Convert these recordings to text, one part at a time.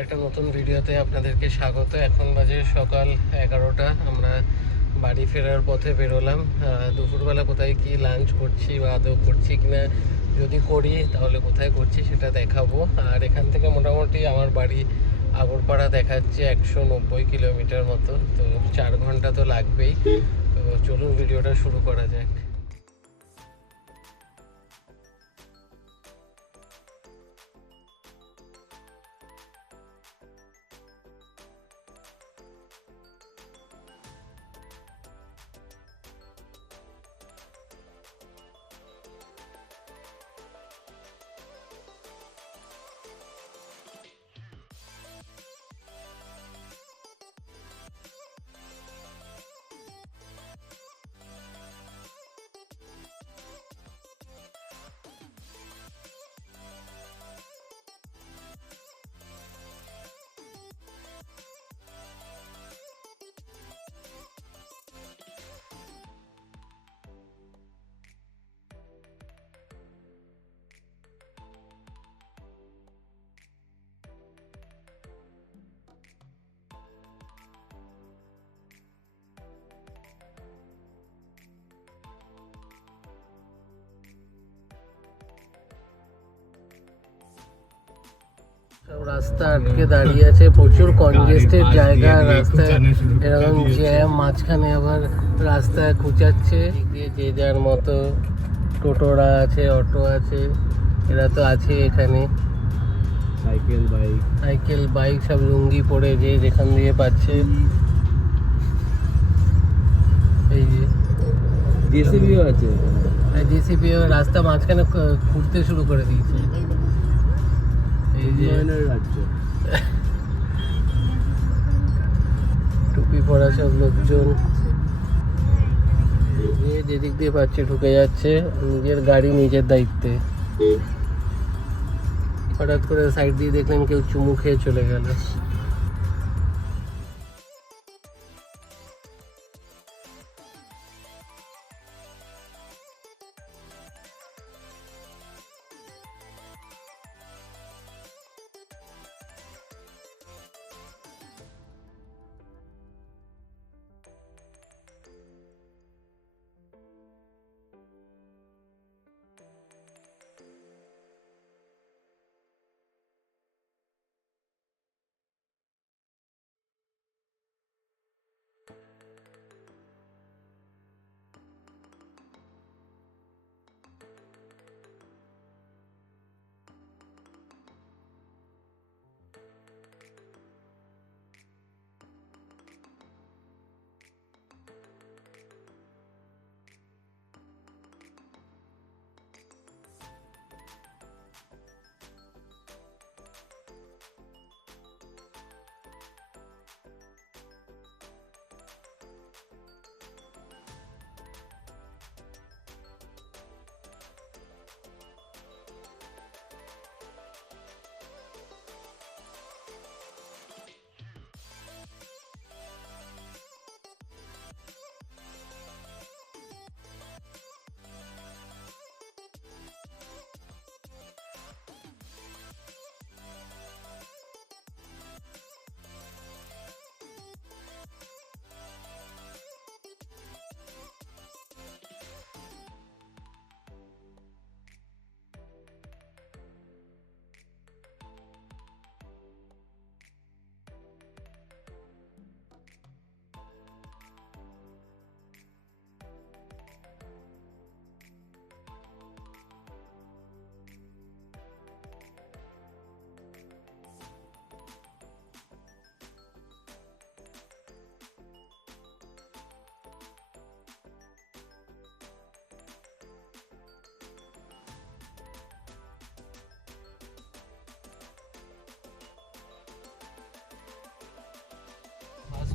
একটা নতুন ভিডিওতে আপনাদেরকে স্বাগত। এখন বাজে সকাল 11টা। আমরা বাড়ি ফেরার পথে বেরোলাম। দুপুরবেলা কোথায় কি লাঞ্চ করছি বা আদৌ করছি কিনা, যদি করি তাহলে কোথায় করছি সেটা দেখাবো। আর এখান থেকে মোটামুটি আমার বাড়ি আগরপাড়া দেখাচ্ছে 190 কিলোমিটার মতো, তো 4 ঘন্টা তো লাগবেই। তো চলুন ভিডিওটা শুরু করা যাক। সব রাস্তা আটকে দাঁড়িয়ে আছে, প্রচুর কনজেস্টেড জায়গা, রাস্তায় এরকম জ্যাম, মাঝখানে আবার রাস্তায় খুঁচাচ্ছে। যে যার মতো টোটোরা আছে, অটো আছে, এরা তো আছে এখানে। সাইকেল বাইক সব লুঙ্গি পরে যে যেখান দিয়ে পাচ্ছে। এই যে জেসিবিও আছে, জেসিবিও রাস্তা মাঝখানে খুঁড়তে শুরু করে দিয়েছে। এই যে রাজ্য, টুপি পরা সব লোকজন যেদিক দিয়ে পাচ্ছে ঢুকে যাচ্ছে, নিজের গাড়ি নিজের দায়িত্বে। হঠাৎ করে সাইড দিয়ে দেখলেন কেউ চুমু খেয়ে চলে গেল।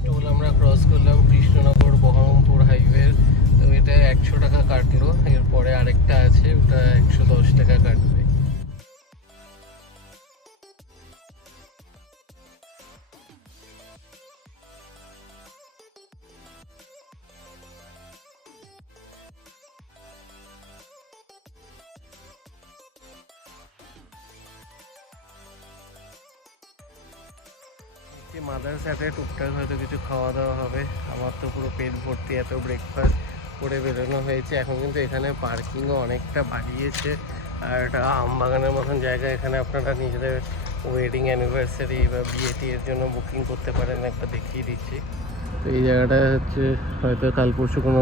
টোল আমরা ক্রস করলাম কৃষ্ণনগর বহরমপুর হাইওয়ে। তো এটা 100 টাকা কাটলো, এরপরে আরেকটা আছে, ওটা 110 টাকা কাটবে। মাদার সাথে টুকটাক হয়তো কিছু খাওয়া দাওয়া হবে। আমার তো পুরো পেট ভর্তি, এত ব্রেকফাস্ট করে বেরোনো হয়েছে। এখন কিন্তু এখানে পার্কিংও অনেকটা বাড়িয়েছে, আর একটা আমবাগানের মতন জায়গা, এখানে আপনারা নিজেদের ওয়েডিং অ্যানিভার্সারি বা বিয়ের জন্য বুকিং করতে পারেন। একটা দেখিয়ে দিচ্ছি। তো এই জায়গাটা হচ্ছে হয়তো কাল পরশু কোনো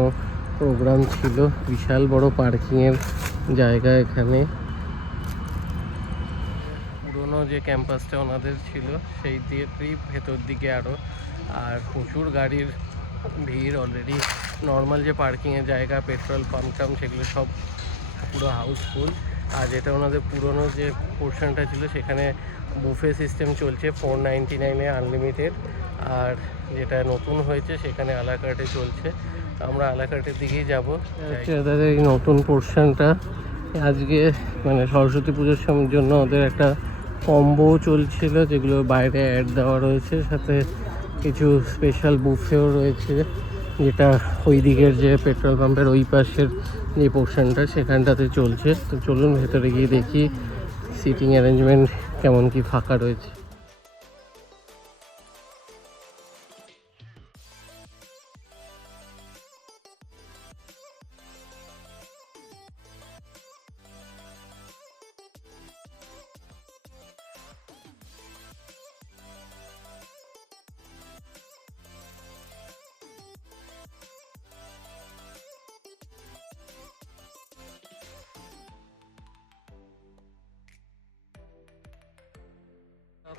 প্রোগ্রাম ছিল। বিশাল বড় পার্কিংয়ের জায়গা এখানে। পুরোনো যে ক্যাম্পাসটা ওনাদের ছিল সেই দিয়েই ভেতর দিকে আরও, আর প্রচুর গাড়ির ভিড়। অলরেডি নর্মাল যে পার্কিংয়ের জায়গা, পেট্রোল পাম্প টাম্প, সেগুলো সব পুরো হাউসফুল। আর যেটা ওনাদের পুরনো যে পোর্শনটা ছিল সেখানে বুফে সিস্টেম চলছে 499-এ আনলিমিটেড, আর যেটা নতুন হয়েছে সেখানে আলাকার্টে চলছে। আমরা আলাকার্টের দিকেই যাবো। তাদের এই নতুন পোর্শনটা আজকে মানে সরস্বতী পুজোর জন্য ওদের একটা কম্বো চলছিল, যেগুলো বাইরে অ্যাড দেওয়া রয়েছে, সাথে কিছু স্পেশাল বুফেও রয়েছে, যেটা ওই দিকের যে পেট্রোল পাম্পের ওই পাশের যে পোর্শনটা সেখানটাতে চলছে। তো চলুন ভেতরে গিয়ে দেখি সিটিং অ্যারেঞ্জমেন্ট কেমন কি ফাঁকা রয়েছে।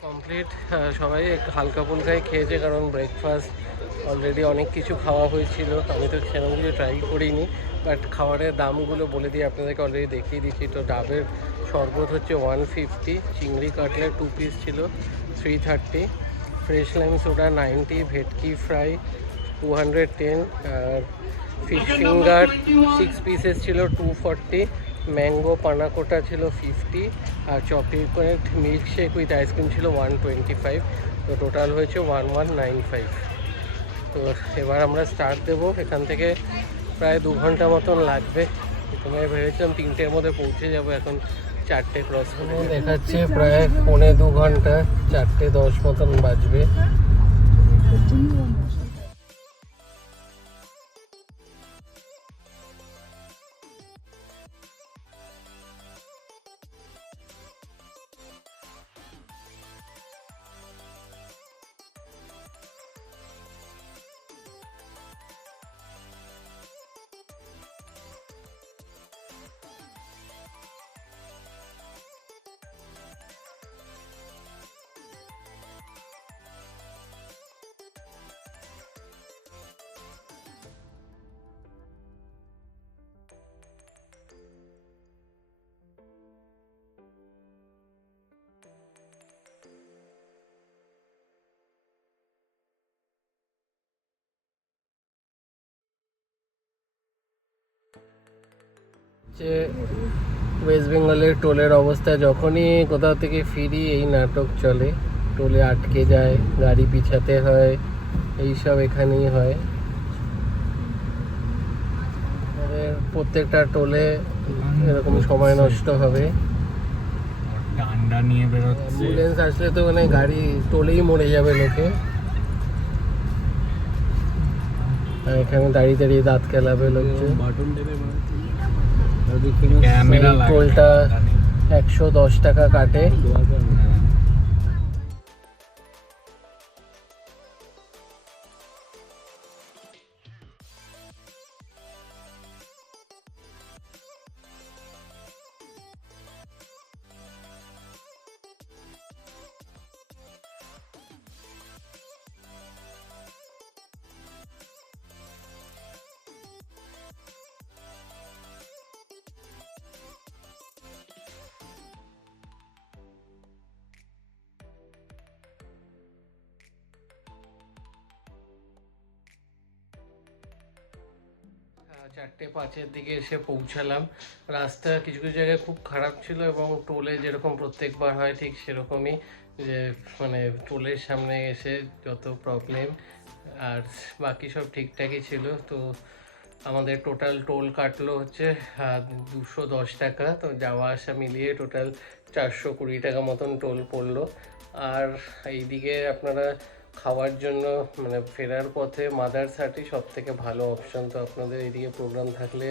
কমপ্লিট। সবাই একটু হালকা ফুলকাই খেয়েছে, কারণ ব্রেকফাস্ট অলরেডি অনেক কিছু খাওয়া হয়েছিল। আমি তো সেরকম কিছু ট্রাই করিনি, বাট খাবারের দামগুলো বলে দিয়ে আপনাদেরকে অলরেডি দেখিয়ে দিচ্ছি। তো ডাবের শরবত হচ্ছে 150, চিংড়ি কাটলেট 2 পিস ছিল 330, ফ্রেশ লাইম সোডা 90, ভেটকি ফ্রাই 210, আর ফিশ ফিঙ্গার 6 পিসেস ছিল 240, ম্যাঙ্গো পানাকোটা ছিল 50, আর চকলেট মিল্কশেক উইথ আইসক্রিম ছিল 125। তো টোটাল হয়েছে 1195। তো এবার আমরা স্টার্ট দেবো। এখান থেকে প্রায় 2 ঘন্টা মতন লাগবে। প্রথমে ভেবেছিলাম 3টের মধ্যে পৌঁছে যাব, এখন 4টে ক্রস করে দেখাচ্ছে। প্রায় 1.25 ঘন্টা, 4:10 মতন বাজবে। যে ওয়েস্ট বেঙ্গলের টোলের অবস্থা, যখনই কোথাও থেকে ফিরি এই নাটক চলে। টোলে আটকে যায়, গাড়ি পিছাতে হয়, এইসব এখানেই হয়। প্রত্যেকটা টোলে এরকম সময় নষ্ট হবে। ডান্ডা নিয়ে বেরোচ্ছে। অ্যাম্বুলেন্স আসলে তো মানে গাড়ি টোলেই মরে যাবে লোকে। আর এখানে দাঁড়িয়ে দাঁড়িয়ে দাঁত কেলাবে লোকজন। টোলটা 110 টাকা কাটে। চারটে পাঁচের দিকে এসে পৌঁছালাম। রাস্তা কিছু কিছু জায়গায় খুব খারাপ ছিল, এবং টোলে যেরকম প্রত্যেকবার হয় ঠিক সেরকমই, যে মানে টোলের সামনে এসে যত প্রবলেম, আর বাকি সব ঠিকঠাকই ছিল। তো আমাদের টোটাল টোল কাটলো হচ্ছে 210 টাকা। তো যাওয়া আসা মিলিয়ে টোটাল 420 টাকা মতন টোল পড়লো। আর এইদিকে আপনারা খাওয়ার জন্য মানে ফেরার পথে মাদার্স হাটই সব থেকে ভালো অপশন। তো আপনাদের এদিকে প্রোগ্রাম থাকলে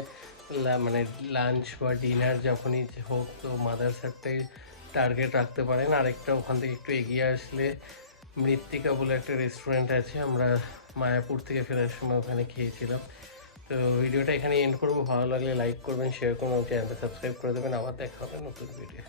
মানে লাঞ্চ বা ডিনার যখনই হোক তো মাদার্স হাটটাই টার্গেট রাখতে পারেন। আরেকটা ওখান থেকে একটু এগিয়ে আসলে মৃত্তিকা বলে একটা রেস্টুরেন্ট আছে, আমরা মায়াপুর থেকে ফেরার সময় ওখানে খেয়েছিলাম। তো ভিডিওটা এখানে এন্ড করবো। ভালো লাগলে লাইক করবেন, শেয়ার করবেন, চ্যানেলটা সাবস্ক্রাইব করে দেবেন। আবার দেখা হবে নতুন ভিডিও।